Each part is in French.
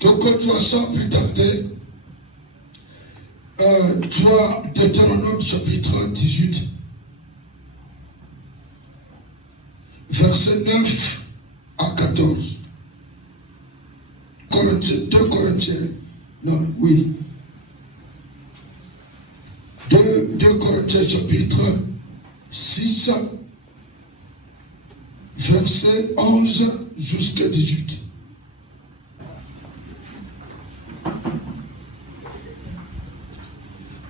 Donc, tu as sans plus tarder, tu as Deutéronome chapitre 18, verset 9 à 14. 2 Corinthiens, non, oui. 2 Corinthiens chapitre 6, verset 11 jusqu'à 18.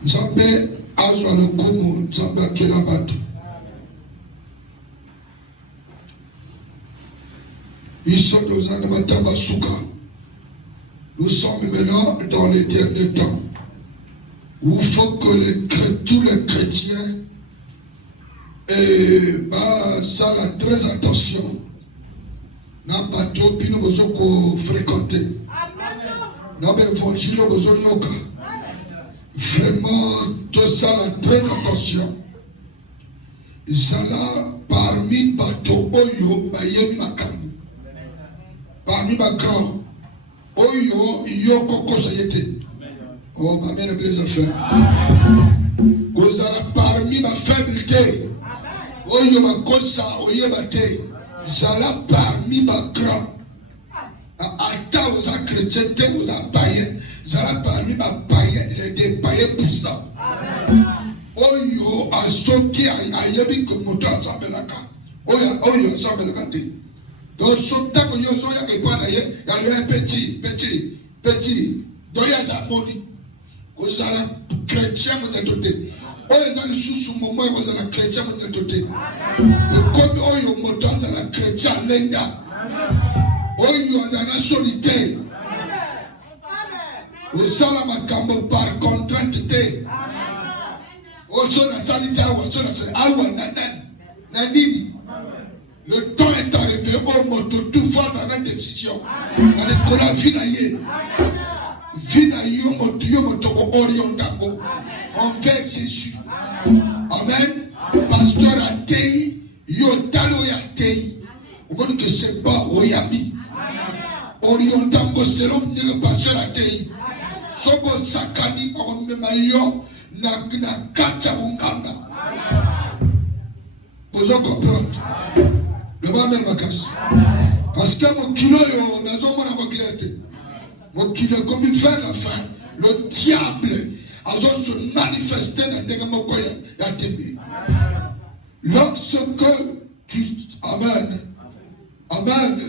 Nzambe azwa lokumu, Nzambe akela bato. Nous sommes maintenant dans les derniers temps où il faut que tous les chrétiens ça a très attention. N'a pas tout qui nous fréquenter. N'a pas évangile nous yoka. Vraiment, tout ça a très attention. Ça là parmi bateau oyo bayemi makambu. Parmi ma grand oyo yoko kosayete. Oh, ma mère les affaires. Vous allez parmi ma faiblité. Oyo ma kosa oyo bate. Zala parmi ma grand. Ata aux chrétiens, aux païens. Zala parmi ma païen, les païens puissants. Oyo a soki a yebi que moto ensemble la ka. Oyo ensemble la ka. Donc sota ko yo so ya ke pa na ye, ya le petit. Donc ya za moni. Ko zala chrétien mo ndote. Oyo za susu mo mo ko zala chrétien mo ndote. Comme oyo moto zala chrétien lenda. Oyo za solitaire. Osala makambo par contrainte te. Also na sanitaire, also na awa nanini. Le temps est arrivé au moto tout fort dans la décision. Na l'école vinaye. Vinaye moto ko orientako envers Jésus. Amen. Pasteur a tei, yo talo ya tei. Vous voyez que c'est pas oyami. Orientango selon le pasteur a tei. Soko sakani kwa mmemayo na kacha unganga. Vous comprendre? Le va même makasi. Parce que mon kilo yo nazo mona kwa kilete. Mon kilo comme il fait la fin, le diable a se manifester dans des mokoya ya tebi. Lorsque tu amen. Amen.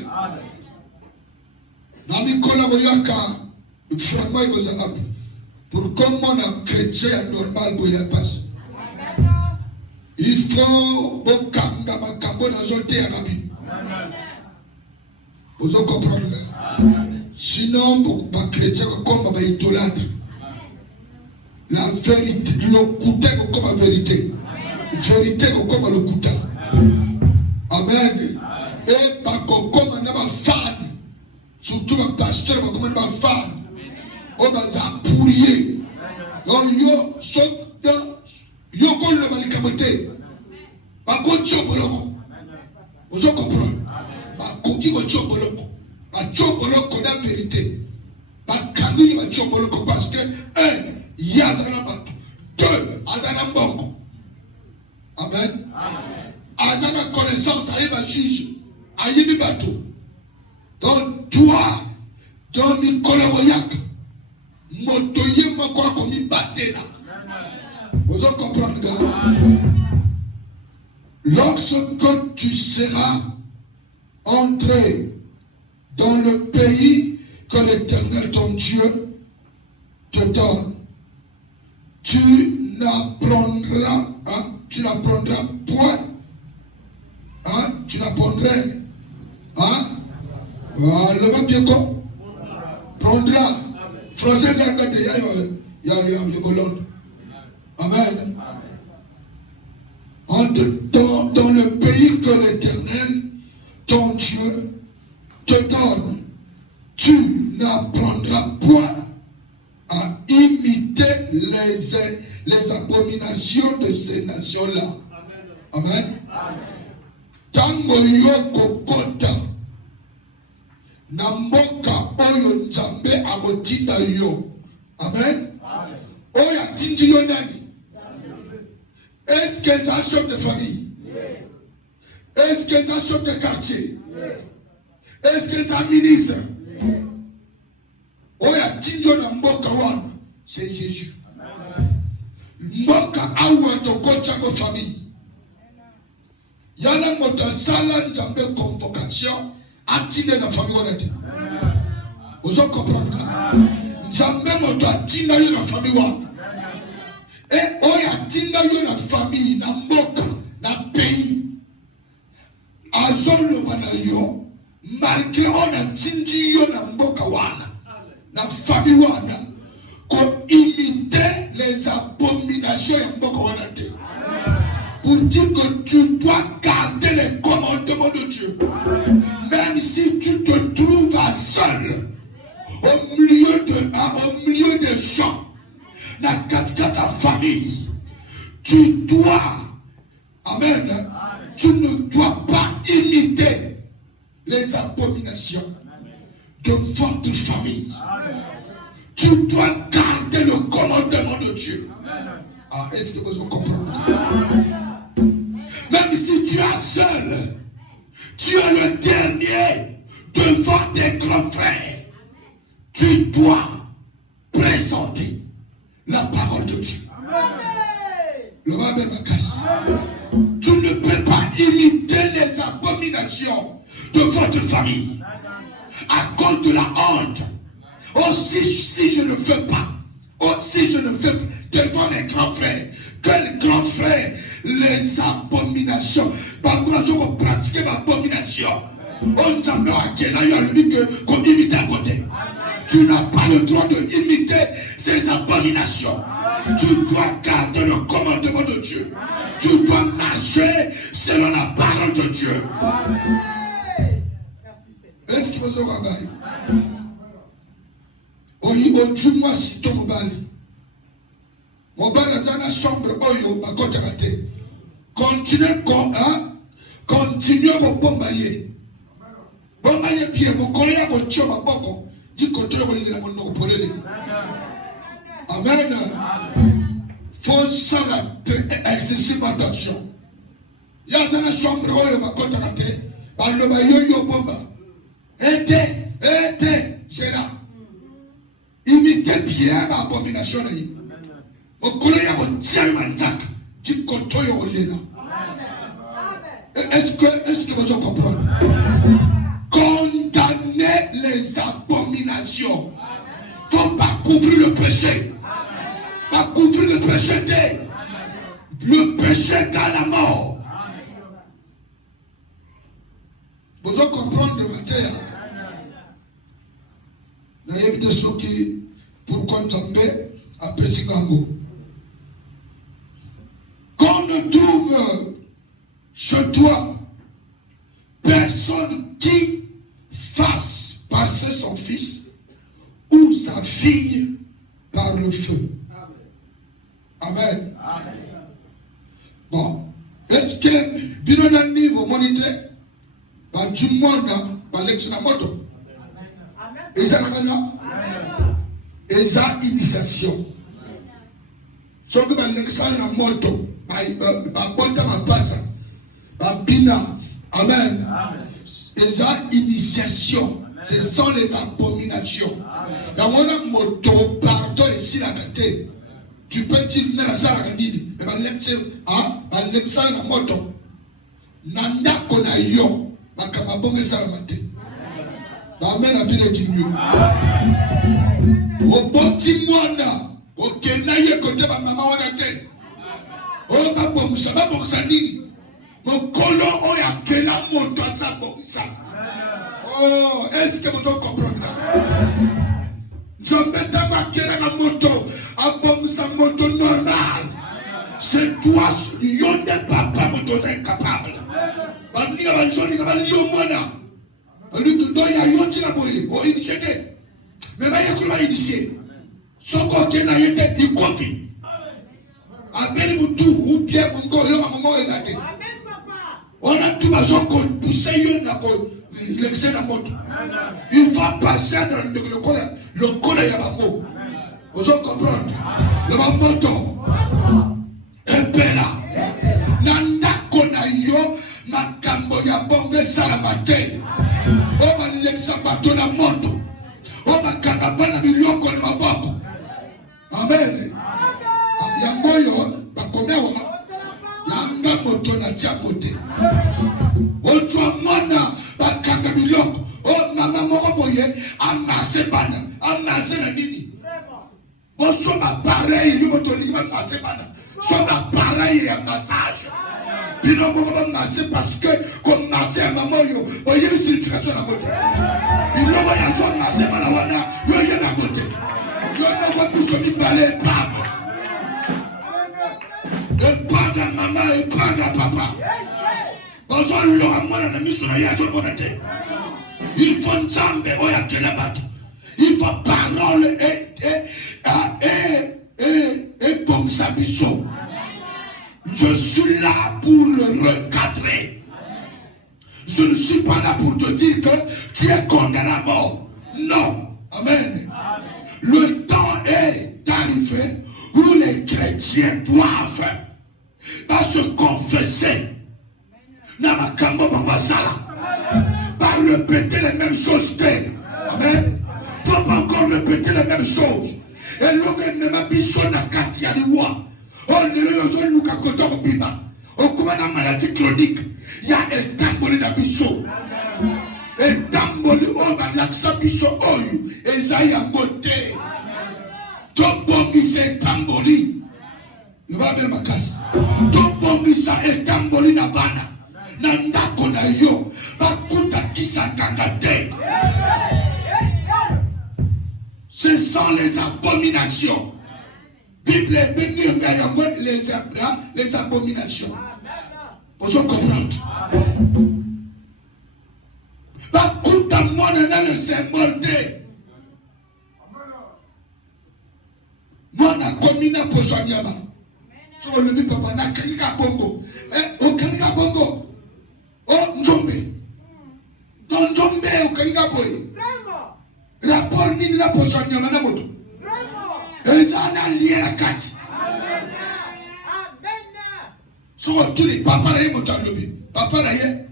Nami kola boyaka vraiment il vous a pour comment un chrétien normal doit passer. Il faut bokanga makambo na zote ya nabi. Vous comprenez? Sinon ba chrétien comme ba idolâtre. La vérité, le couteau comme la vérité. Vérité comme le couteau. Amen. Et pas comme un fan. Surtout un pasteur comme un fan. On va s'appuyer. Donc, yo kon le malikamote. Ba ko choboloko. Vous comprenez? Ba koki ko choboloko. Ba choboloko na vérité. Ba kami ba choboloko parce que yazana batu. 2 azana mboko. Amen. Azana connaissance ayi ba juge. Ayi bi batu. Donc toi, dans Nicolas Woyak, motoye mako komi batena. Vous comprenez, gars? Lorsque tu seras entré dans le pays que l'Éternel ton Dieu te donne, tu n'apprendras point, tu n'apprendrais, le même bien quoi? Prendra. Français, il y a Amen. Dans le pays que l'Éternel, ton Dieu, te donne, tu n'apprendras point à imiter les abominations de ces nations-là. Amen. Tango yoko kota. Na mboka oyo nzambe akotinda yo. Amen. Oyo atindi yo nani? Est-ce que c'est un chef de famille? Est-ce que c'est un chef de quartier? Est-ce que c'est un ministre? Oyo atindi yo na mboka wana, c'est Jésus. Mboka awa tokocha ko famille. Yana moto sala nzambe convocation atinde na famille wana te. Vous en comprenez ça? Nzambe moto atinda yo na famille wana. Et oyo atinda yo na famille, na mboka, na pays. Azoloba na yo, malgré on atindi yo na mboka wana, na famille wana, qu'on imiter les abominations ya mboka wana te. Pour dire que tu dois garder les commandements de Dieu. Même si tu te trouves seul, au milieu des gens, dans ta famille, tu dois, amen, tu ne dois pas imiter les abominations de votre famille. Tu dois garder le commandement de Dieu. Ah, est-ce que vous comprenez? Même si tu es seul, tu es le dernier devant tes grands frères, tu dois présenter la parole de Dieu. Tu ne peux pas imiter les abominations de votre famille à cause de la honte. Oh, si je ne fais pas, oh, si je ne fais pas devant mes grands frères, quels grands frères, les abominations, pour pratiquer l'abomination. On t'amène à quel ailleurs lui qu'on imite à côté. Tu n'as pas le droit de imiter ces abominations. Tu dois garder le commandement de Dieu. Tu dois marcher selon la parole de Dieu. Est-ce que vous avez oyibo jumwa sito mobali. Mobali a na chambre oyo bakota kate. Continue au bombaye. Bombaye bien mokolo ya ko choma boko. Di koto ko lila mo no polele. Amen. Faut ça la excessive attention. Ya na chambre oyo bakota kate. Baloba yo bomba. Ete, c'est là. Imitez bien l'abomination. Est-ce que vous comprenez? Condamner les abominations. Il ne faut pas couvrir le péché. Pas couvrir le péché. Le péché dans la mort. Vous comprenez le matin? Naïvité ceux qui, pour qu'on tombe à Pessigango. Qu'on ne trouve chez toi personne qui fasse passer son fils ou sa fille par le feu. Amen. Amen. Bon, est-ce que Binonani vous monitez? Bah, du monde, bah, l'ex-namoto. Ils ont initiation. Si on a l'examen moto, amen. Ils ont initiation. Ce sont les abominations. Dans mon moto, pardon, ici la tête. Tu peux dire, mais la salle à Nini, mais l'examen moto. Nanda konayo, makamabonge salamate. Amen, abile dimyo. Oboti mwana, okenaye kote ba mama wana te. O ba bomsa nini? Mokolo o ya kena moto asa bomsa. Oh, est-ce que vous comprenez? Nzambeta ba kena ka moto, a bomsa moto normal. C'est toi, yonde papa moto c'est incapable. Ba ni ba joni ba liyo mwana. Lui tu dois y aller la boye, o initié. Mais va y avoir initié. Son côté n'a été ni copié. Amen mutu ou bien mon go yo maman ezate. On a tout besoin qu'on pousse yo na ko l'excès de moto. Il va passer dans le col et Yabango. Vous allez comprendre. Le moto. Et bella. Nanda konayo makambo ya bombe salamate. O ma l'exabato na moto. O ma kanabana biloko na maboko. Amen. Yangoyo bakomewa. Nanga moto na chamote. Otu amona bakanga biloko. O mama moko boye amase bana. Amase na nini? Bon soit pareil, il moto li amase bana. Soit pareil à massage. Bino moko ba masser parce que comme masser à maman yo, voyez une signification na côté. Bino ba ya so masser bana wana, yo ya na côté. Yo na ko puso mi balé papa. Et pas à maman et pas à papa. Bozo lo amana na miso na ya to bonate. Il faut nzambe oya kela bato. Il faut parole et comme ça biso. Je suis là pour le recadrer. Je ne suis pas là pour te dire que tu es condamné à mort. Non. Amen. Le temps est arrivé où les chrétiens doivent pas se confesser. Pas répéter les mêmes choses. Amen. Il ne faut pas encore répéter les mêmes choses. Et l'homme ne m'a pas sur la carte, il y a des lois. On ne peut pas faire des choses. On commence à maladie chronique. Il y a un tamboli d'abisso. Un tamboli, on va l'accent oyu. Et ça y a beauté. Ton bon c'est tamboli. Il va bien ma casse. Ton bon c'est tamboli na bana. Nanda kona yo. Bakuta kisa kakate. Ce sont les abominations. Bible est bénie, les abominations. Vous comprenez? Bakuta mwana le symbole de. Mwana komina posanyama. So le papa na kalika bongo. O kalika bongo. O njombe. Non njombe o kalika boy. Rapport ni la posanyama na moto. Ezana lié la carte. Amen. So tous les papa na moto lobi. Papa na ye.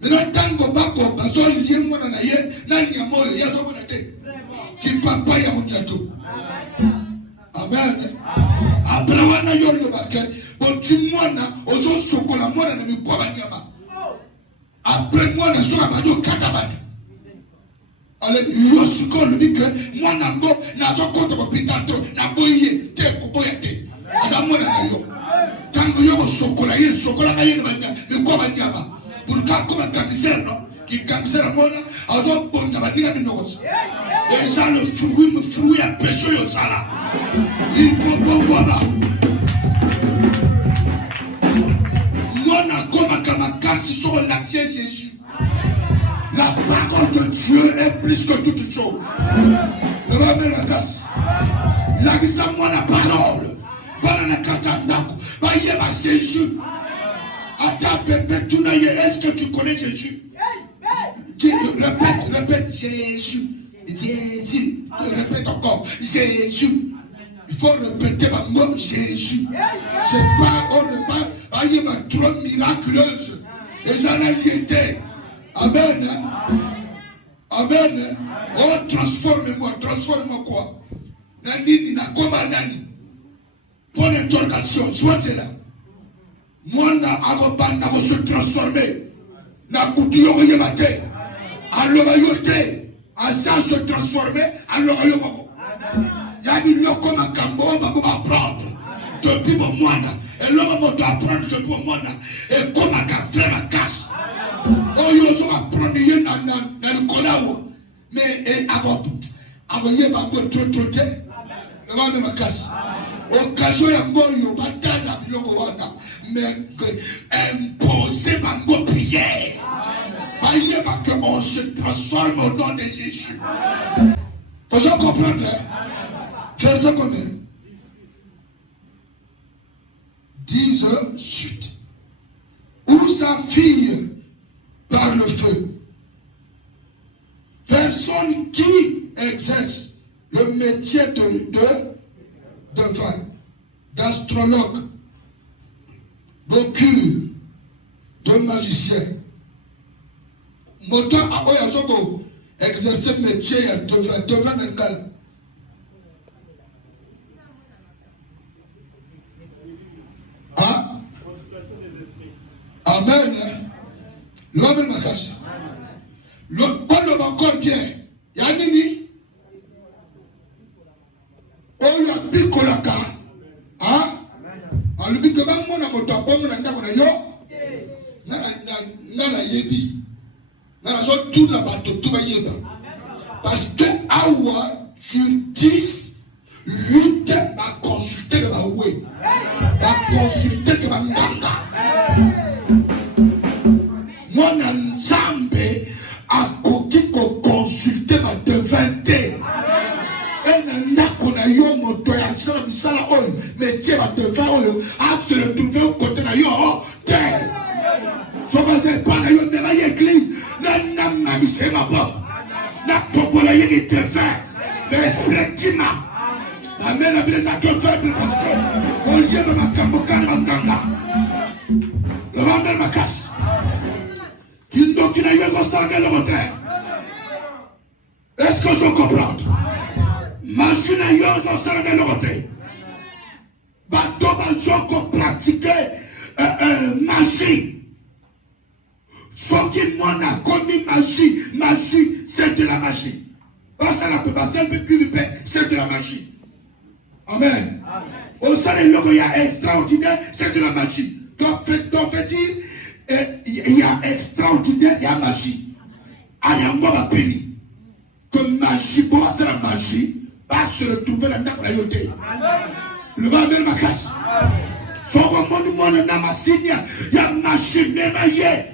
Maintenant tango bako bazo lié mona na ye na nyamo ya to mona te. Ki papa ya munyato. Amen. Après wana yolo bake bon tu mona ozo sokola mona na mikwa banyama. Après mona so abado kata batu. Ale yosiko le dit que moi nango na so konta bapitato na boye te ko boyate asa mona na yo tango yo sokola ye sokola ka ye ne ko banyama pour ka ko cancer no ki cancer mona azo bonda badina binogos et ça le fruit à péché yo sala il faut bon voilà mona koma kama kasi sur l'accès Jésus. La parole de Dieu est plus que toute chose. Le ramène la casse. Il a dit ça, moi, la parole. Banana katandako. Bayeba Jésus. Ata bébé tunaye. Est-ce que tu connais Jésus? Répète Jésus. Jésus. Répète encore. Jésus. Il faut répéter ma mot Jésus. C'est pas, on repart. Bayeba trop miraculeuse. Et j'en ai été. Amen. Amen. Oh, transforme-moi quoi? Nani na koma nani? Pour l'interrogation, sois là. Moi, na agobanda ko se transformer. Na butu yo yebate. Alors yote, asa se transformer, alors yo mako. Yani loko makambo ba ko apprendre. Depuis mon mois, et l'homme doit apprendre depuis mon mois, et comme à faire ma casse. Oh, you also apprendre na le konawo. Mais abo ye ba ko trotte. Le va me casse. Occasion ya ngoyo batala biloko wana. Mais imposer bango prière. Baye ba que on se transforme au nom de Jésus. Vous comprenez? Faites ça comme 10 suite. Où sa fille par le feu. qui exerce le métier de d'astrologue, de cure, de magicien. Moto a oyazobo exercer métier ya devant n'engal. Ah, amen. L'homme makasa. L'homme va encore bien. Yanini. Oya bikolaka. Ah, alubito bamona moto abongo na ndako na yo. Na yebi. Na zo tout na bato tout ba yeba. Parce que awa sur 10 8 va consulter le baoué. Va consulter que va nganga. Moi na nzambe akoki ko consulter ma devinte. Yo moto ya sala bisala oyo métier ba devant oyo a se retrouver au côté na yo terre so ba se pas na yo de la église na mabise ma bok na popola yeki devant l'esprit qui m'a amen la bise à te faire parce que on dit ma makambo kana nganga le vendre ma casse kindo kina yo ko sanga le terre. Est-ce que je comprends? Machine à yon dans sa côté. Bateau va pratiquer magie. Soit qui m'en a commis magie. Magie, c'est de la magie. Pas ça la peut passer, c'est de la magie. Amen. Au sein de l'eau, il y a extraordinaire, c'est de la magie. Donc, il y a extraordinaire, il y a magie. Ah, il y a un mot à péni. Que magie, pour c'est la magie. Pas se retrouver dans la royauté. Le va de ma casse. Faut que mon na masinia ya machine maye.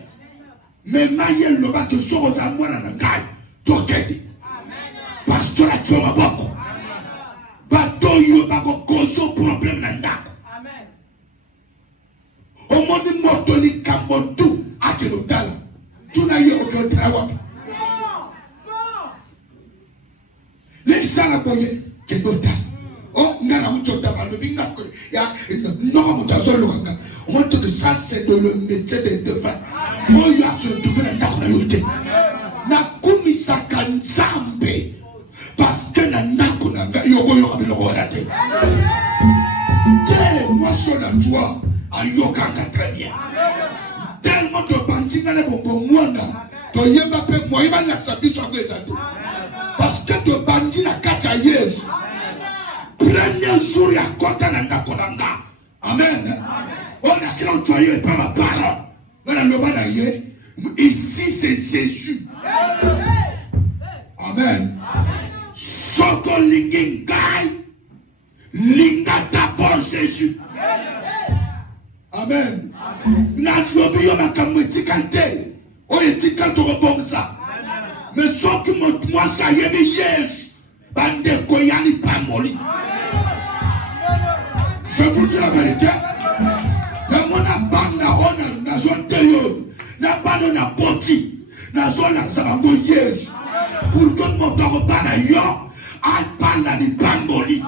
Mais maye le va te sauver à moi dans la gaille. Tokedi. Pasteur a tué ma boko. Bateau yo ba ko cause problème na ndako. Amen. Au monde mortoli kambotu akelotala. Tout na yo ko travail. Les salaboye kedota oh ngala mutota balobinga ko ya no mutazo lokanga on montre que ça c'est de le métier de devant oh ya se trouver dans la royauté na kumisa kanzambe parce que na ndako na yoko yoko biloko raté te moi sur la joie ayoka très bien tellement de bandinga na bongo mwana to yeba pe moyiba na sabiso ko ezato. Parce que de bandit na kata yesu. Premier jour ya kota na ndakonanga. Amen. On a créé un joyeux et pas ma parole. Maintenant le bas d'ailleurs, ici c'est Jésus. Amen. Soko lingingai, linga d'abord Jésus. Amen. Na lobi yo makamwiti kante. Oye tikante rebom ça. Mais sauf que moi ça y est yesh bande koyani pamoli. Je vous dis la vérité. La mona banda ona na zone teyo na banda na poti na zone na sabango yesh pour que mon père bana yo a banda ni pamoli.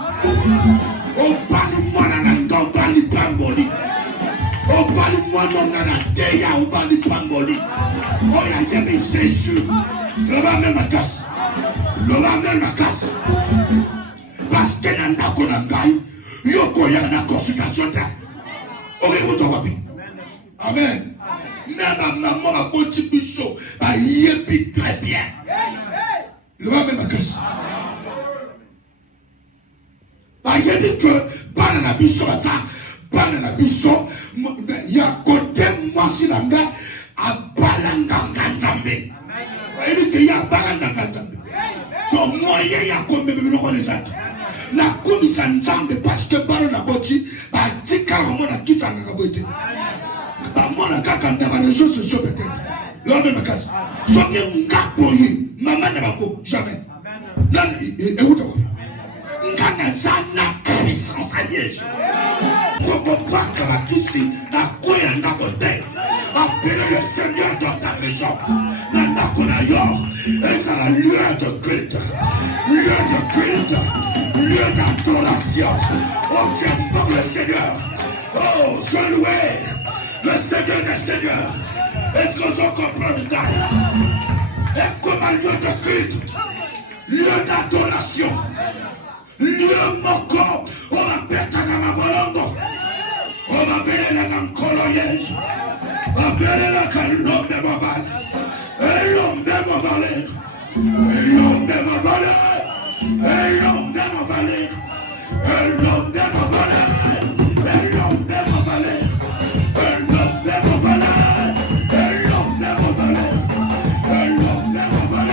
O bani mwana na ngo bani pamoli. O bani mwana na teya o bani pamoli. O ya yemi Jésus. Le va même ma casse. Le va même ma casse. Parce que dans la konangai, yoko ya na consultation ta. Ore moto wapi. Amen. Même maman a bon petit bichot, ba yebi très bien. Le va même ma casse. Ba yebi que banana bichot ça, banana bichot, ya côté moi si langa a balanga kanzambe. Il dit y a balanga kanzambe. Donc moyen ya comme me reconnaissant. Na komisa nzambe parce que balo na boti ba tika vraiment na kisanga kabote. Ba mona kaka na ba réseaux sociaux peut-être. Lors de ma case. Soki ngapoyi maman na bako jamais. Là écoute. Ngana zana puissance ayeje. Faut pas que la kisi na koya na bote. Appelez le Seigneur dans ta maison. Na konayo. Et ça voilà, lieu de culte, lieu d'adoration. Oh, tu es bon le Seigneur. Oh, sois loué, le Seigneur des Seigneurs. Est-ce que je comprends ça? Et comme un lieu de culte, lieu d'adoration, lieu moko, on va péter à ma bolongo, on va bénir la gankolo yesu, on va bénir la l'homme de ma balle, et l'homme de ma balle, et l'homme de ma balle, et l'homme de ma balle, et l'homme de ma balle, et l'homme de ma balle, et l'homme de ma balle, et l'homme de ma balle.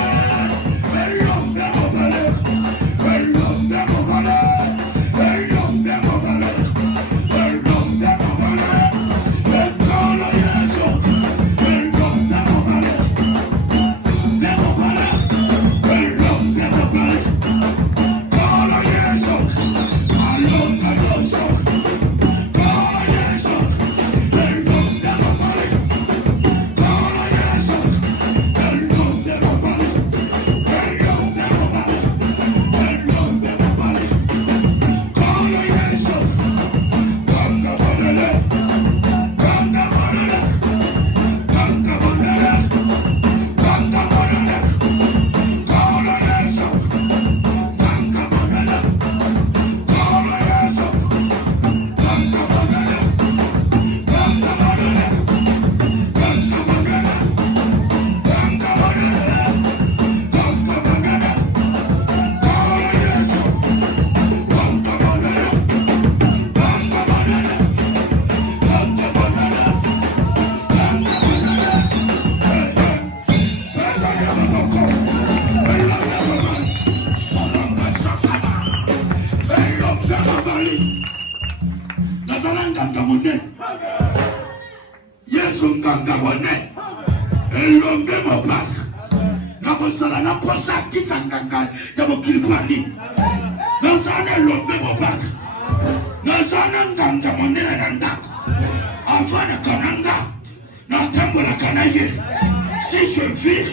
Si je vis,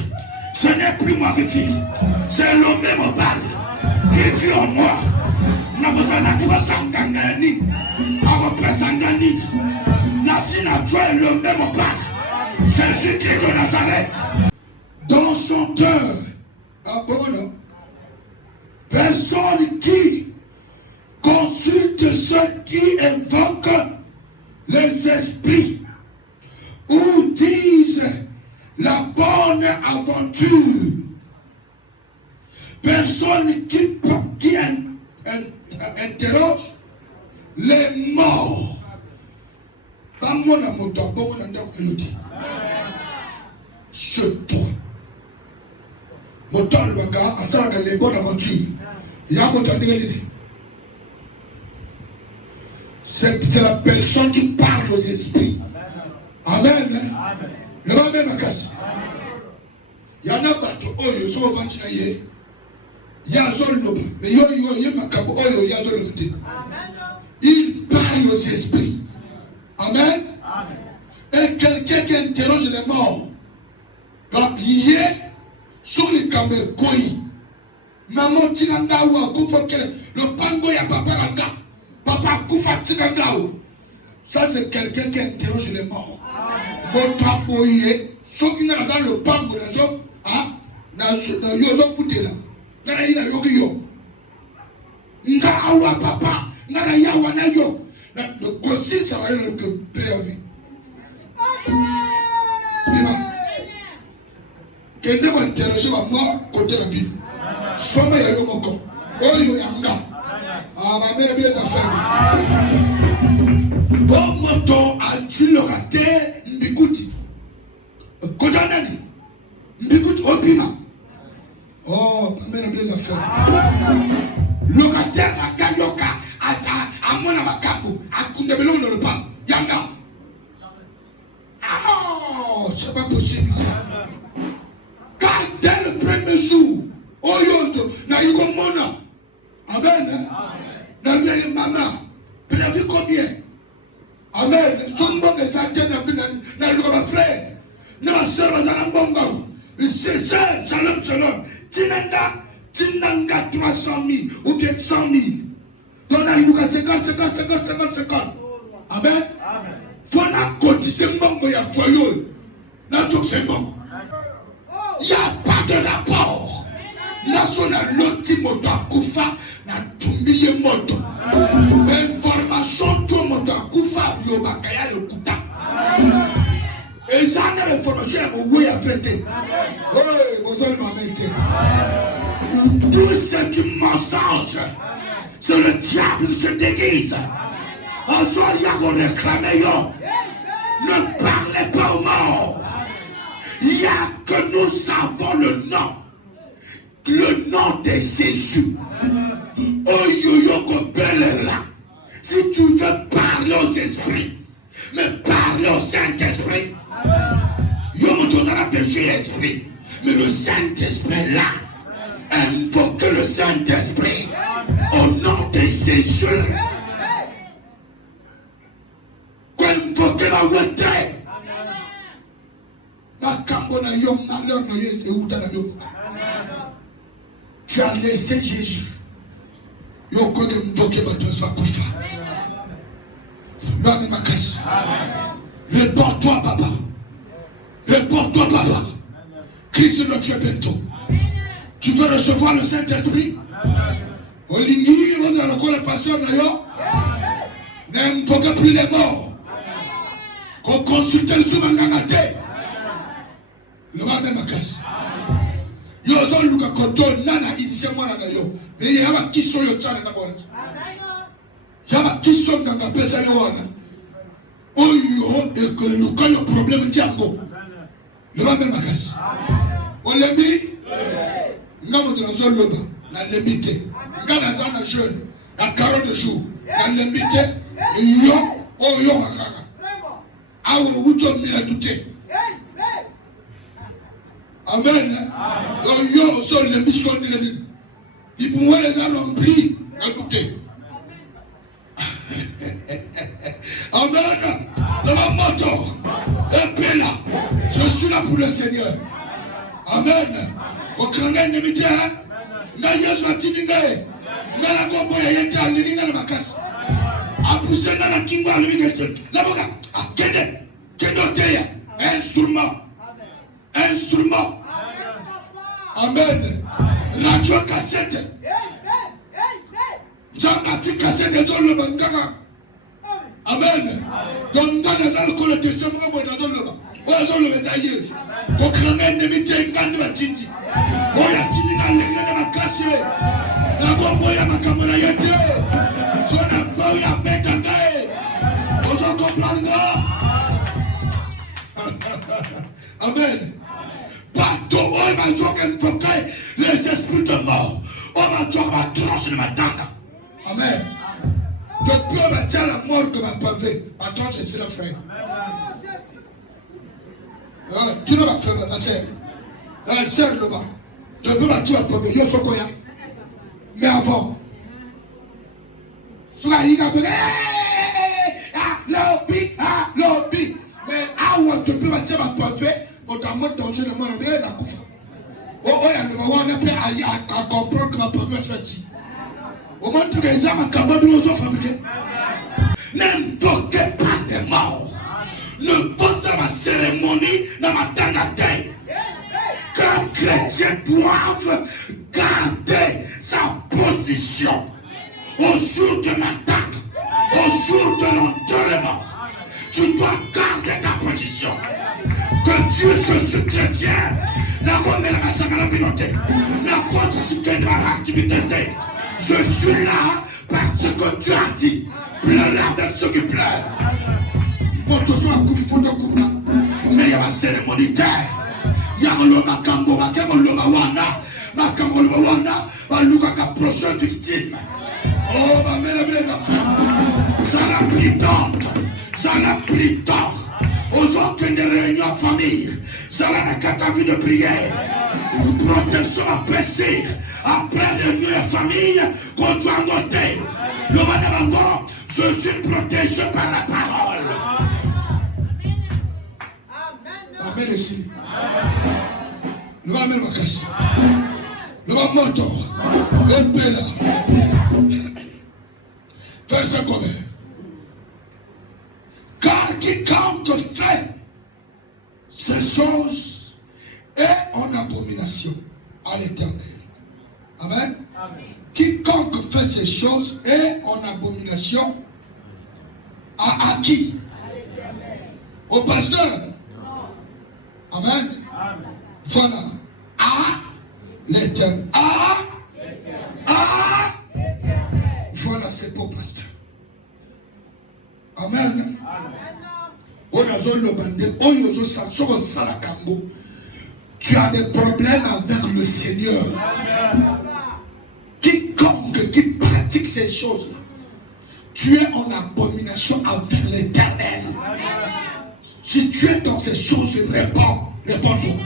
ce n'est plus moi qui vis, c'est l'homme de mon père qui vit en moi. C'est Jésus-Christ de Nazareth. Dans son cœur, personne qui consulte ceux qui invoquent les esprits ou disent la bonne aventure. Personne qui interroge les morts. C'est toi. Moto le baka asala les bonnes aventures. C'est la personne qui parle aux esprits. Amen. Le va même à casse. Il y en a bateau, oyo, so va tinaye. Ya zol noba, mais yo makabo oyo ya zol note. Il parle aux esprits. Amen. Et quelqu'un qui interroge les morts. Donc hier, sur les caméras, maman tinandawa kufa kele, le pango ya papa ranga, papa kufa tinandawa. Ça c'est quelqu'un qui interroge les morts. Motaboye, ceux qui n'ont pas le pango na zo, na yo zo kutela, na ina yogi yo. Nga awa papa, na yawa na yo. Le conseil ça va être que préavis. Que ne m'interroge pas moi côté la Bible. Somme ya yo moko. Oyo yanga. Ma mère bien affaire. Bon moto a-tu le raté mbikuti. Kodanani. Mbikuti obima. Oh, ma mère bien affaire. Locataire na kayoka amona makambo akundebelo dans le pas. Yanga. Ah, c'est pas possible ça. Car dès le premier jour, Oyoto, na Yugomona, Amen, na vieille maman, prévu combien? Amen, son bon des antennes na Yugoma frère, na ma soeur Mazanambonga, c'est ça, shalom, shalom, Tinanga 300 000 ou bien 100 000. Donc, on a 50. Amen. Faut na cotiser mon ya foyo. Na tout c'est bon. Il n'y a pas de rapport. National loti moto akufa na tumbiye moto. Information tout moto akufa yo bakaya le kuta. Et j'en ai l'information à mon oui à traiter. Oui, vous allez m'amener. Tout c'est du mensonge. C'est le diable qui se déguise. En soi, il y a qu'on réclame. Ne parlez pas aux morts. Il y a que nous savons le nom de Jésus. Oh yo belle là. Si tu veux parler aux esprits, mais parle au Saint-Esprit. Yo me la péché esprit, mais le Saint-Esprit là, invoque le Saint-Esprit au nom de Jésus. Invoquer la vérité. Tu as laissé Jésus. Réponds-toi, papa. Réponds-toi, papa. Christ revient bientôt. Tu veux recevoir le Saint-Esprit? Olingi, vous allez encore les pasteurs d'ailleurs. N'invoquez plus les morts. Qu'on consulte le Zoumangangate. Le roi de ma casse. Yo zo luka koto nana idise mwana na yo. Mais il y a ma kiso yo tchane na bon. Il y a ma kiso nganga pesa yo wana. Oyo et que le cas yo problème diango. Le roi de ma casse. On l'a mis. Ngamo de la zone loba. Na limité. Ngana zana jeune. Na 40 jours. Na limité. Yo. Oyo wakaka. Awe ucho mila douté. Amen. Donc, yo, sont les missions de l'ennemi. Ils pourraient les remplir. Écoutez. Amen. Dans ma moto, épée là, je suis là pour le Seigneur. Amen. Au crâne de midi, n'a pas de tinine. N'a la combo ya yenta alini na makasi. A pousser dans la kimba alini. La boka. A kede. Kedoteya. Instrument. Instrument. Amen. Radio cassette. Jean-Baptiste cassette des zones le bangaga. Amen. Donc dans les zones que le deuxième mois dans zone le bas. On zone le bétail. Au crâne de midi ngande batindi. Oya tindi na lenga na makasi. Na kombo ya makamera yete. Sona boya betangae. Ozo comprendre. Amen. Bateau, on m'a invoqué les esprits de mort. On m'a tranché de ma tante. Amen. Depuis on m'a dit la mort que m'a pavé. Ma tranche c'est le frère. Tu n'as pas fait ma sœur. La sœur là-bas. Depuis on m'a dit la pavé. Yo faut quoi? Mais avant. Soit il a lobby. Mais avant depuis on m'a dit la pavé. On t'a montré danger de mort, bien la coufa. Oh, on a pu à comprendre que ma première sortie. Au moment où les hommes à nous ont fabriqué. N'invoquez pas des morts. Ne posez ma cérémonie dans ma tangate. Qu'un chrétien doive garder sa position au jour de l'attaque, au jour de l'enterrement. Tu dois garder ta position. Que Dieu, je suis chrétien, n'a pas mis la samara piloté, n'a pas participé de ma activité. Je suis là parce que Dieu a dit, pleurez avec ceux qui pleurent. Mon tour a coupé pour le coup là, mais il y a la cérémonie terre. Il y a le makambo, makambo wana, baluka ka prochaine victime. Oh, ma mère, ça n'a plus tente, ça n'a plus tort. Aux autres des réunions en famille, ça n'a qu'à vie de prière. Protection à péché. Après les réunions en famille, contre un côté. Le madame encore, je suis protégé par la parole. Amen ici. Nous allons même à casser. Le moto. Épée là. Verset combien? Car quiconque fait ces choses est en abomination à l'Éternel. Amen. Amen. Quiconque fait ces choses est en abomination à qui? Au pasteur. Amen. Amen. Voilà. À l'Éternel. À voilà, c'est pour pasteur. Amen. Tu as des problèmes avec le Seigneur. Quiconque qui pratique ces choses-là, tu es en abomination avec l'Éternel. Si tu es dans ces choses, réponds-toi.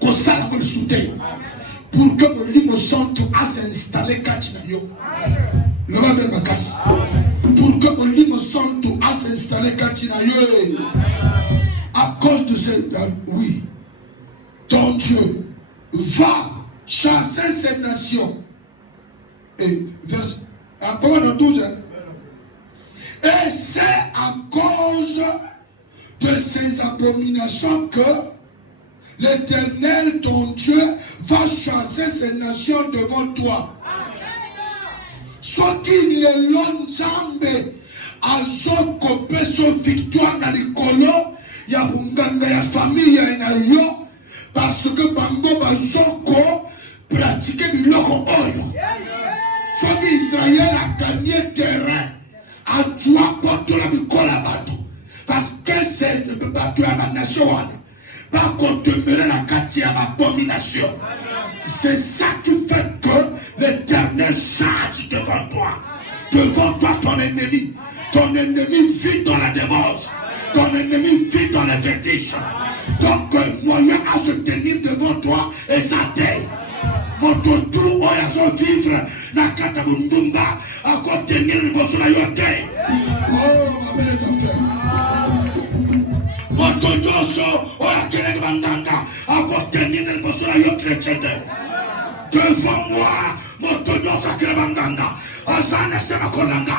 Qu'on s'arrête le souter. Pour que le lit me sente à s'installer Kachinayo. Le va ma casse. Pour que le lit me sente à s'installer Kachinayo. À cause de cette. Oui. Ton Dieu va chasser ces nations. Et vers. Dans 12 ans. Et c'est à cause de ces abominations que l'Éternel, ton Dieu, va chasser ces nations devant toi. Soit qu'il est l'ensemble à son copé, son victoire dans les colons, il y a une famille, il y a une parce que Bango Bazoko pratiquait du loco oyo. Soit qu'Israël a gagné terrain à toi pour tout la bicola bateau. Parce que c'est le bateau à la nation. Par contre, demeurer la quartier à abomination. C'est ça qui fait que l'Éternel charge devant toi. Devant toi, ton ennemi. Ton ennemi vit dans la débauche. Ton ennemi vit dans les fétiches. Donc, moyen à se tenir devant toi et ça t'aide. Mon tour, on a vivre na katabundumba à contenir le boss la yote. Oh, ma belle affaire. Motonyoso, on a quelqu'un bandanga à contenir le boss la yote. Devant moi, Motonyoso a quelqu'un bandanga. Osana se ma konanga.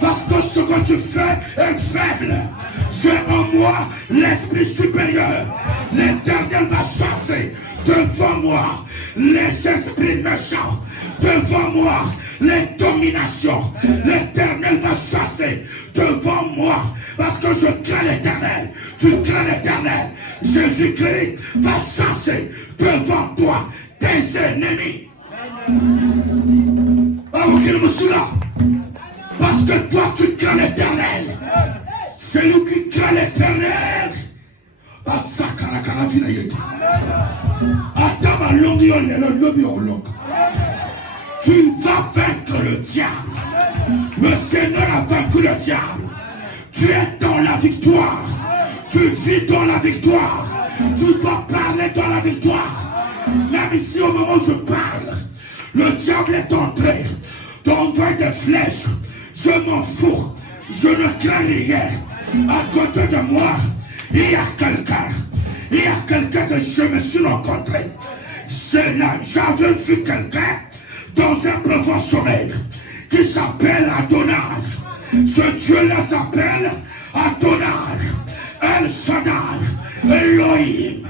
Parce que ce que tu fais est faible. J'ai en moi l'esprit supérieur. L'Éternel va chasser devant moi les esprits méchants. Devant moi les dominations. L'Éternel va chasser devant moi. Parce que je crains l'Éternel. Tu crains l'Éternel. Jésus-Christ va chasser devant toi tes ennemis. Parce que toi tu crains l'Éternel. Celui qui craint l'Éternel. Tu vas vaincre le diable. Le Seigneur a vaincu le diable. Tu es dans la victoire. Tu vis dans la victoire. Tu dois parler dans la victoire. Même ici au moment où je parle, le diable est entré d'envoyer des flèches. Je m'en fous. Je ne crains rien. À côté de moi, il y a quelqu'un. Il y a quelqu'un que je me suis rencontré. C'est là, j'avais vu quelqu'un dans un profond sommeil qui s'appelle Adonai. Ce Dieu-là s'appelle Adonai. El Shaddai. Elohim.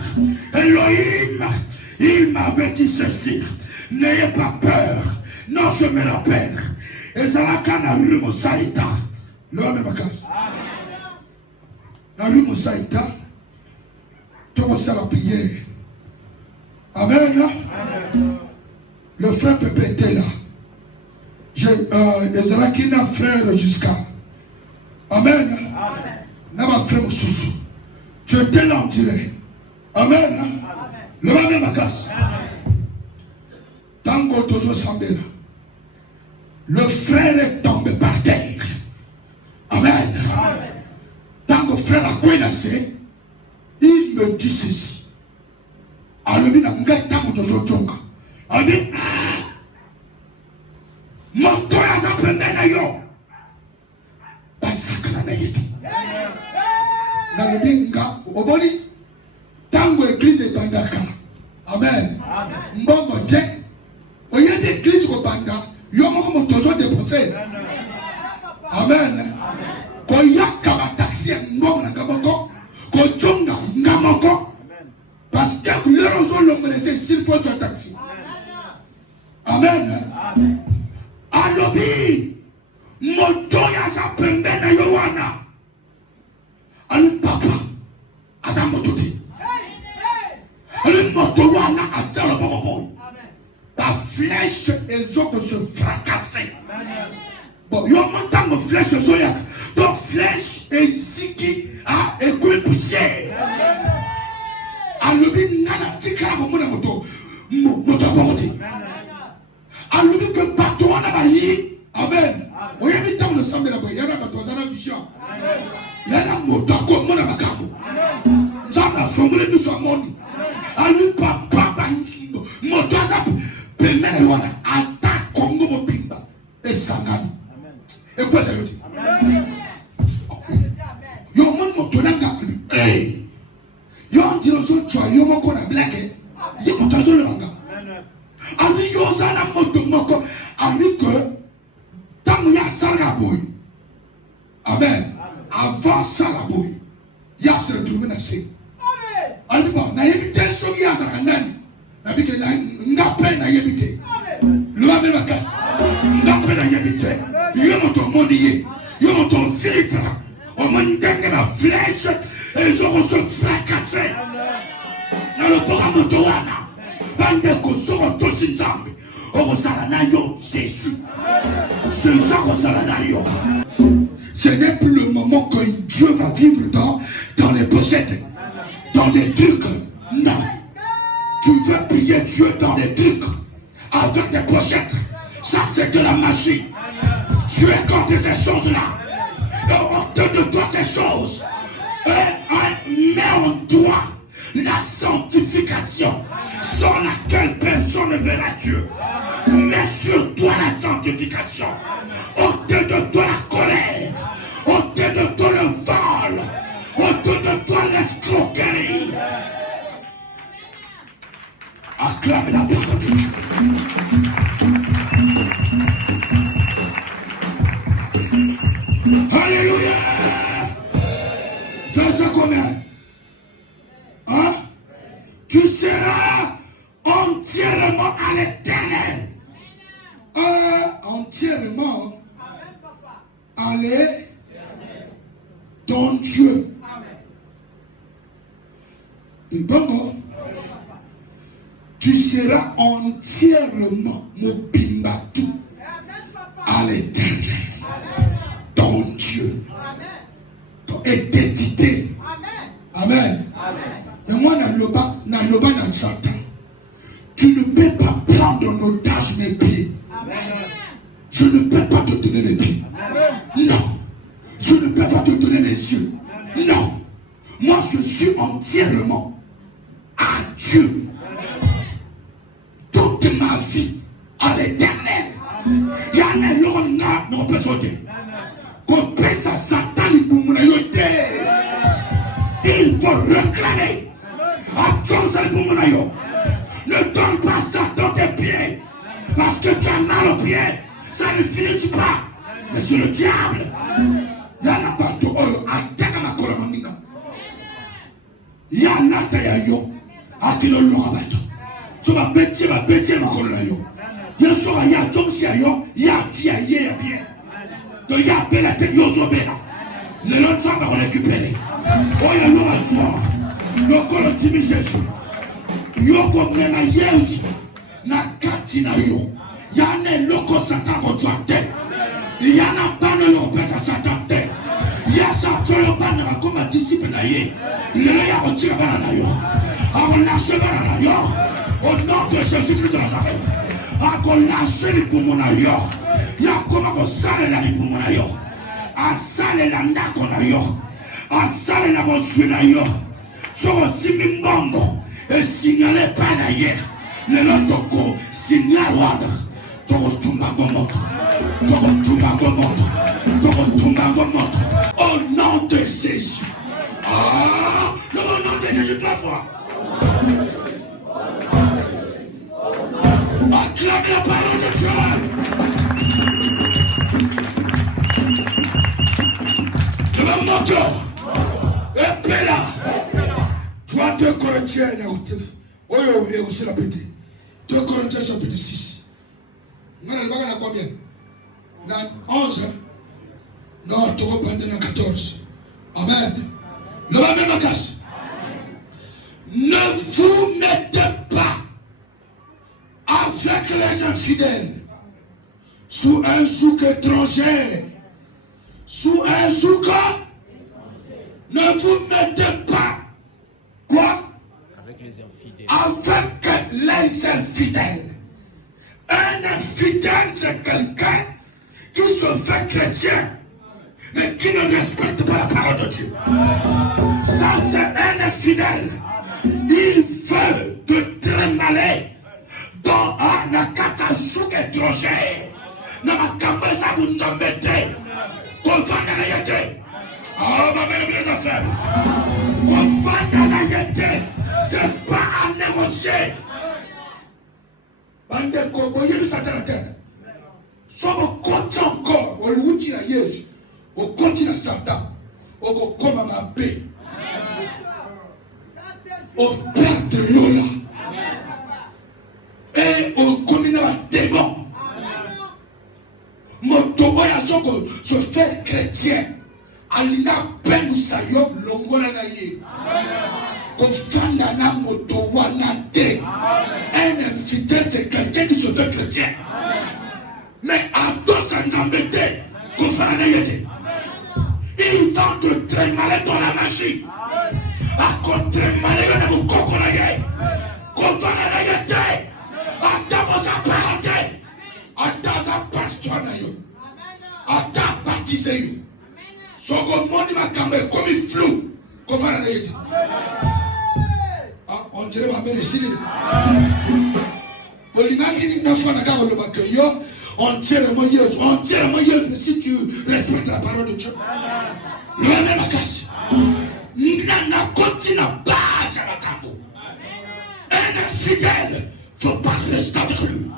Elohim. Il m'avait dit ceci. N'ayez pas peur. Non, je me rappelle. Et ça l'a qu'à la rue Mosaïta. L'homme est ma casse. La rue Mosaïta. Tu vas la prière. Amen. Le frère Pépé était là. Ezalaki na frère jusqu'à. Amen. N'a pas frère Moussoussou. Tu étais là en direct. Amen. Le va même à casse. Tango Tozo Sambela. Le frère est tombé par terre. Amen. Tango frère a coincé. Il me dit ceci. Alors, il a dit, moto ya zapenda na yo. Basakana na yetu. Na lubinga, oboni, tango église bandaka. Amen. Mbongo te, mon toujours dépensé. Amen. Quand il y a un taxi, non, parce que le raison le menacer s'il faut un taxi. Amen. Alobi, moto ya sa pembe na yowana. Alu papa, asa moto di. Alu moto wana atala bobo. Ta flèche et autres se fracasser. Bon, yo montant ma flèche zoyak. Ta flèche et ziki a écoulé poussière. Alobi nana tikara mona moto. Moto bobo. Alobi que partout on a bailli. Amen. Vous avez mis le sang de la boue. Il y a la vision. Il y a la moto comme mon amacabo. Nous avons formulé nous sommes moni. Alobi papa moto a permet de voir attaque Congo Mobimba et Sangani. Et quoi ça veut dire? Yo mon moto n'a qu'à hey. Yo on dit l'autre tu as yo mon qu'on a blagué. Yo mon tazo le manga. Ami yo zana moto moko. Ami que tant ya sarabouille. Amen. Avant sarabouille, ya se retrouver dans ce. Ami bon, na yebite sogi ya zaranani. Na bike na ngape na yebite. Lo ame makas. Ngape na yebite. Yo moto moniye. Yo moto filtre. On m'a dit que la flèche et ils auront se fracasser. Dans le programme de Toana, bande ko soro to sinzambe. O salana yo Jésus. Ce genre salana yo. Ce n'est plus le moment que Dieu va vivre dans les pochettes, dans des trucs. Non. Tu veux prier Dieu dans des trucs avec des pochettes. Ça c'est de la magie. Dieu est contre ces choses-là. On te de toi ces choses. Et mets en toi la sanctification sans laquelle personne ne verra Dieu. Mets sur toi la sanctification. Ôte de toi la colère. Ôte de toi le vol. Ôte de toi l'escroquerie. Acclame la parole de Dieu. Alléluia. Tu sais combien? Hein? Tu seras entièrement à l'éternel. Entièrement à ton Dieu. Et bon, tu seras entièrement Mobimbatu à l'éternel. Ton Dieu. Ton identité. Amen. Et moi, dans le Satan, tu ne peux pas prendre en otage mes pieds. Je ne peux pas te donner les pieds. Non. Je ne peux pas te donner les yeux. Non. Moi, je suis entièrement à Dieu. Toute ma vie à l'éternel. Il y a un homme qui n'a pas sauté. Qu'on pèse à Satan, il faut réclamer à Dieu pour mon aïe. Ne donne pas Satan tes pieds. Parce que tu as mal aux pieds. Ça ne finit pas. Mais c'est le diable. Il y a un bateau à terre à ma colomandina. Il y a un atayayo à qui ne l'aura pas. Tu vas bêtir ma colomandina. Il y a un soir, il y a un tom si ayo, il y a un petit aïe à bien. Donc il y a un bel atelier au bela. Les longtemps va récupérer. Oh, il y a un homme à toi. Le colotimi Jésus. Yoko mena yesu na kati na yo. Yane loko satan kotuate. Yana bana yo pesa satan te. Yasa choyo bana makoma disciple na ye. Lele ya kotira bana na yo. Ako lâche bana na yo. Au nom de Jésus-Christ de Nazareth. Ako lâche li pumu na yo. Yakoma ko sale la li pumu na yo. Asale la ndako na yo. Asale la bosui na yo. Soko simi mbongo. Et signalez pas d'ailleurs. Le lotoko signale wada. Toko tumba gomoto. Toko tumba gomoto. Toko tumba gomoto. Au nom de Jésus. Ah, le nom de Jésus trois fois. Acclame la parole de Dieu. chrétien na outé. Oyo est aussi la pété. 2 Corinthiens chapitre 6. Ngana libaka na combien? Na 11. Non, tu vas prendre na 14. Amen. Le va même casse. Ne vous mettez pas avec les infidèles sous un joug étranger. Sous un joug. Ne vous mettez pas. Quoi? Avec les infidèles. Avec les infidèles. Un infidèle, c'est quelqu'un qui se fait chrétien, mais qui ne respecte pas la parole de Dieu. Ça, c'est un infidèle. Il veut te trémaler dans un catastrophe étranger. Dans ma caméra, vous nous embêtez. Qu'on va dans la yété. Oh, ma mère, mes affaires. Qu'on va dans la yété. C'est pas à négocier. Bande Koboye de Satan. Soit on continue encore, on l'outil à Yej, on continue à Satan, on comme à ma paix. On perd de l'eau là. Et on commune à démon. Mon toboya se fait chrétien. Alina peine ou sayob longola na ye. Confanda na motowa na te. Un infidèle c'est quelqu'un qui se fait chrétien. Mais à dos sans embêter, confanda na ye. Il tente de trémaler dans la magie. À contre trémaler dans mon coconaye. Confanda na ye te. À ta sa parenté. À ta sa pasteur na yo. À ta baptisé yo. Soko moni makambe comme il flou. Confanda na ye. On dirait ma mère ici. On tire le moyen si tu respectes la parole de Dieu. Le même casse. N'a continue pas à la cabo. Un infidèle, il ne faut pas rester avec lui.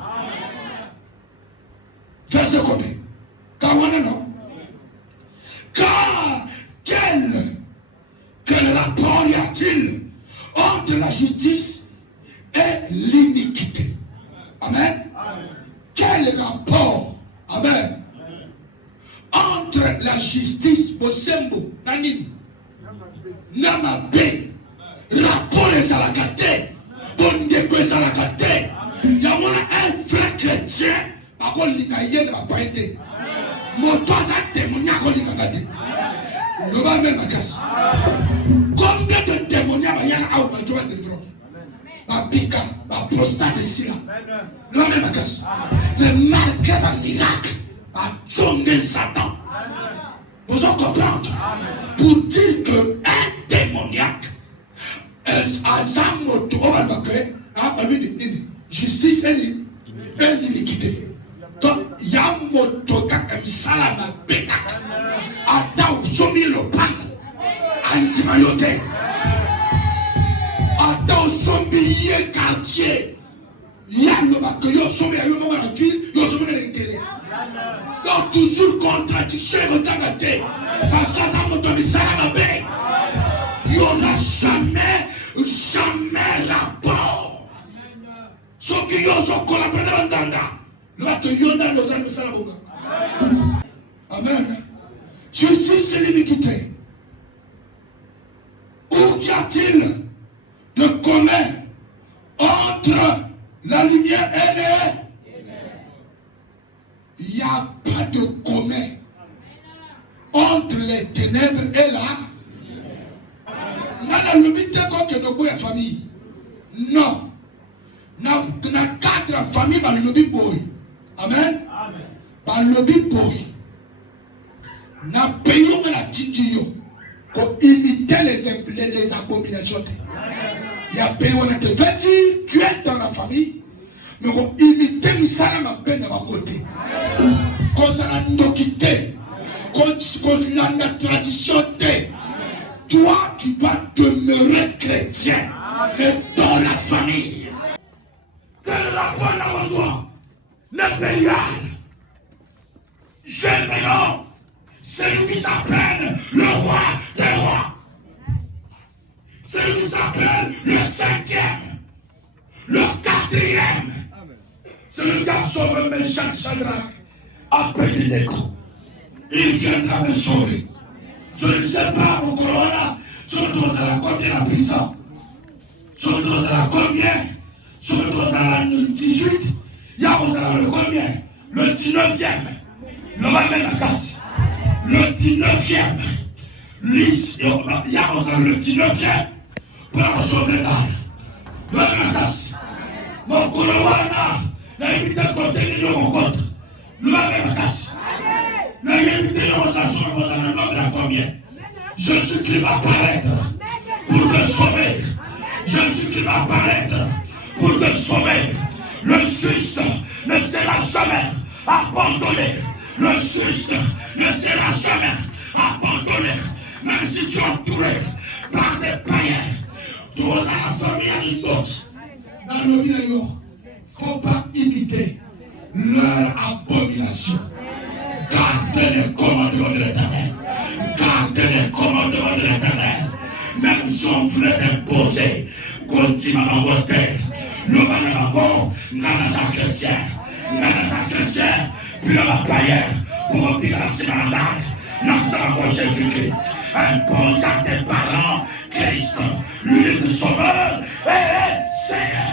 Verset combien? Car on est non. Car quel rapport y a-t-il entre la justice et l'iniquité? Amen. Quel rapport, amen, entre la justice, Bosembo, Nanim, Namabe, rapport et Salakate, Bondeko et Salakate, il y a un vrai chrétien, par contre, l'inaïe ne va pas aider. Motoza démoniaque, l'inaïe. Le va même à casse. Combien de démoniaques il y a à Omajoa de délivrance? Ma pica, ma prostate ici là. Le va même à casse. Le marqué d'un miracle à Tchongen Satan. Vous en comprendre? Pour dire qu'un démoniaque, à Zamoto, on va le justice et l'iniquité. Donc, il y a un moto qui salama beka. Ata usomi le pan. Antimayote. Ata usomi yé quartier. Ya le bac yo somi ya yo mo la ville, yo somi na télé. Donc toujours contradiction au tagate. Parce que ça moto mi salama be. Yo n'a jamais rapport. Ce qui yo so collaborer bandanga. Amen. Justice et l'iniquité. Où y a-t-il de commun entre la lumière et les... Il n'y a pas de commun entre les ténèbres et la... Nana l'obité comme que nos famille. Non. Dans cadre famille, dans le lobby boy. Amen. Par le boy. Na payons la tidjo pour imiter les abominations. Il y a payé on a te dit tu es dans la famille, mais pour imiter misala ma peine à ma côté. Quand ça n'a pas quitté, quand la tradition t'est, toi tu dois demeurer chrétien, mais dans la famille. Que la bonne reçoit. Le paysan, Géméon, celui qui s'appelle le roi des rois, celui qui s'appelle le Saint sauvé Meshach, Shadrach, Abednego. Il viendra me sauver. Je ne sais pas mon corona, je dois à la combien la prison. Je dois à la combien, je dois à la 18, il y a le combien, le 19e, le ramène à casse. Le 19e, il y a le 19e, pour la sauver le ramène à casse. Mon corona, n'a évité de côté de mon compte. Le ramène à casse. N'a évité de mon sang sur la combien. Jésus-Christ va apparaître pour te sauver. Jésus-Christ va apparaître pour te sauver. Le juste ne sera jamais abandonné. Le juste ne sera jamais abandonné. Même si tu es entouré par des païens, tu as la famille à l'autre. Dans le milieu, il ne faut pas imiter leur abomination. Gardez les commandements de l'Éternel. Gardez les commandements de l'Éternel. Même si on voulait imposer, continue à voter. Nous allons Nanasa chrétien, puis la païenne, pour obliger la malade. Nous avons Jésus-Christ. Impose à tes parents, Christ, lui est le sauveur et Seigneur.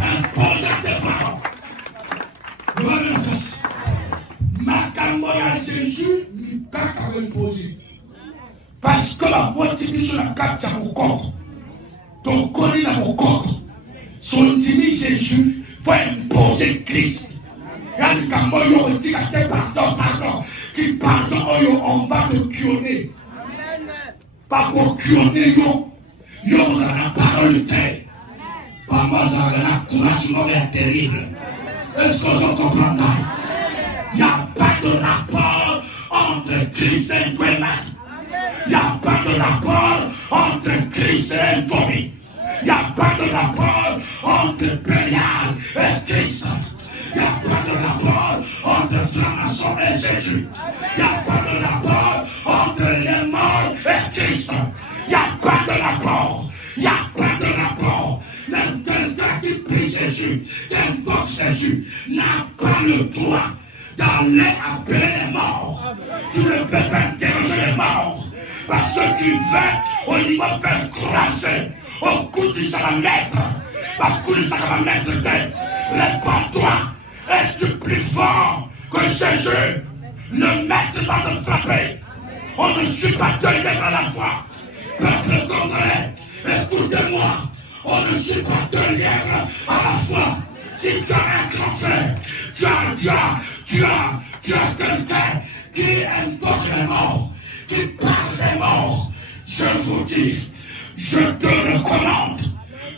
Impose à tes parents. Macamoya Jésus n'est pas qu'à imposer. Parce que la multiplication de la carte à mon corps, ton corps est dans mon corps. Son demi Jésus va imposer Christ. Et quand moi, je dis à tes pardon, qui pardon, on va me curer. Pas pour curer, yo, la parole de terre. Pas moi, ça la courage terrible. Est-ce que vous comprenez? Il n'y a pas de rapport entre Christ et Gweman. Il n'y a pas de rapport entre Christ et Tommy. Il n'y a pas de rapport entre Bélial et Christ. Il n'y a pas de rapport entre Franc-Maçon et Jésus. Il n'y a pas de rapport entre les morts et Christ. Il n'y a pas de rapport. Il n'y a pas de rapport. Même quelqu'un qui prie Jésus, qui invoque Jésus, n'a pas le droit d'aller appeler les morts. Tu ne peux pas interroger les morts. Parce que tu veux au niveau faire croiser au coup du salamètre. Parce que le salamètre dit, réponds-toi, es-tu plus fort que Jésus? Le maître va te frapper. On ne suit pas deux lettres à la fois. Peuple congolais, écoutez-moi. On ne suit pas deux lièvres à la fois. Si tu as un grand frère, tu as quelqu'un qui invoque les morts, qui parle des morts. Je vous dis, je te recommande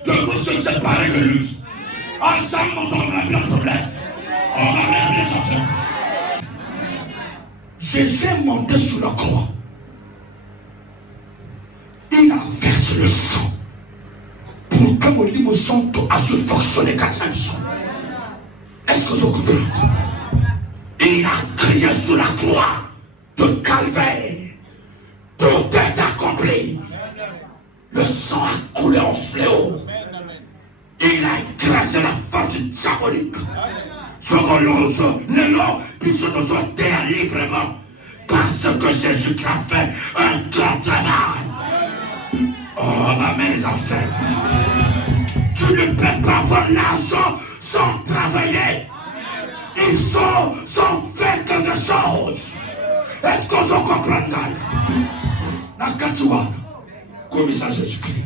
de vous séparer de lui. Ensemble, on a bien problème. On a bien les enfants. Jésus est monté sur la croix. Il a versé le sang. Pour que mon livre santo a su fonctionner 400 ans. Est-ce que vous comprenez? Il a crié sur la croix de Calvaire. Tout est accompli. Le sang a coulé en fléau. Il a écrasé la force diabolique. Le nom puisse nous ôter librement. Parce que Jésus a fait un grand travail. Oh, ma mère, les enfants. Tu ne peux pas avoir l'argent sans travailler. Il faut faire quelque chose. Est-ce qu'on comprend? La Katuwa, commissaire Jésus-Christ.